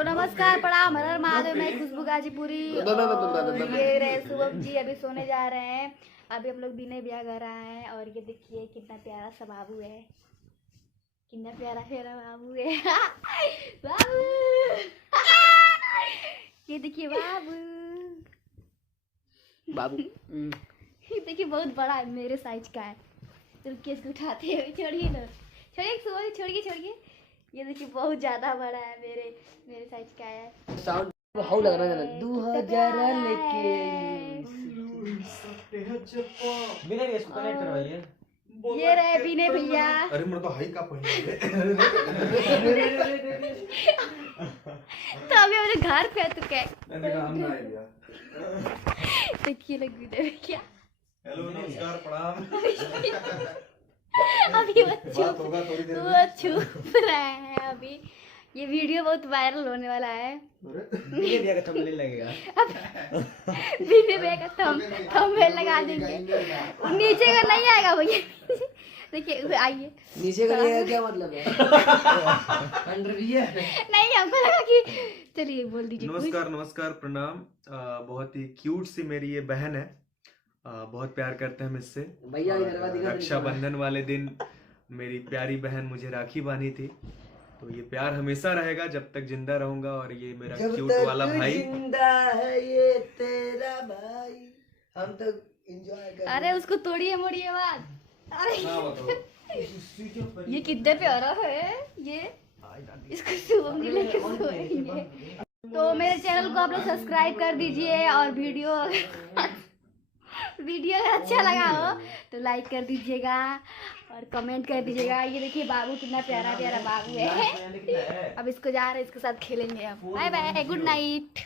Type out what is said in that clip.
तो नमस्कार, प्रणाम, हर हर महादेव। मैं खुशबू गाजीपुरी। ये रहे शुभम जी, अभी सोने जा रहे हैं। अभी हम लोग बिना ब्याह घर आए हैं और ये देखिए कितना प्यारा सा बाबू है, कितना प्यारा प्यारा बाबू है। बाबू, ये देखिए बाबू, बाबू ये देखिए बहुत बड़ा है, मेरे साइज का है। तो केस को उठाते हैं, छोड़िए ना, छोड़िए छोड़िए छोड़िए। ये देखिए बहुत ज्यादा बड़ा है, मेरे साइज का है। साउंड हाउ लग रहा है 2000 लेके बिना भी इसको कनेक्ट करवाइए। ये रहे बीने भैया। अरे मेरा तो हाई का पहले तो अभी अपने घर पे तो क्या काम ना है भैया। देखिए लग बीने भैया। हेलो नमस्कार प्रणाम। अभी बात होगा थोड़ी देर में। वो चुप रहे हैं। अभी ये वीडियो बहुत वायरल होने वाला है। ये भी अगर थंबनेल लगेगा। बीने भैया का थंबनेल लगा देंगे। नीचे का नहीं आएगा भैया। देखिए आइए, नीचे का ये क्या मतलब है? अंडर भी है नहीं, हमको लगा कि चलिए बोल दीजिए। नमस्कार प्रणाम। बहुत ही क्यूट सी मेरी ये बहन है। बहुत प्यार करते हैं हम इससे। भैया इधर वाली का रक्षाबंधन वाले दिन मेरी प्यारी बहन मुझे राखी बांधी थी, तो ये प्यार हमेशा रहेगा जब तक जिंदा रहूंगा। और ये मेरा क्यूट वाला भाई जिंदा है ये तेरा भाई, हम तो एंजॉय कर। अरे उसको तोड़िए मोड़िए बात। अरे ये कितने प्यारा है ये, इसको शुभम जी लेके सोएंगे। तो मेरे चैनल को आप लोग सब्सक्राइब कर दीजिए और वीडियो अगर अच्छा लगा हो तो लाइक कर दीजिएगा और कमेंट कर दीजिएगा। ये देखिए बाबू कितना प्यारा प्यारा बाबू है। अब इसको जा रहे हैं, इसके साथ खेलेंगे। अब बाय बाय, गुड नाइट।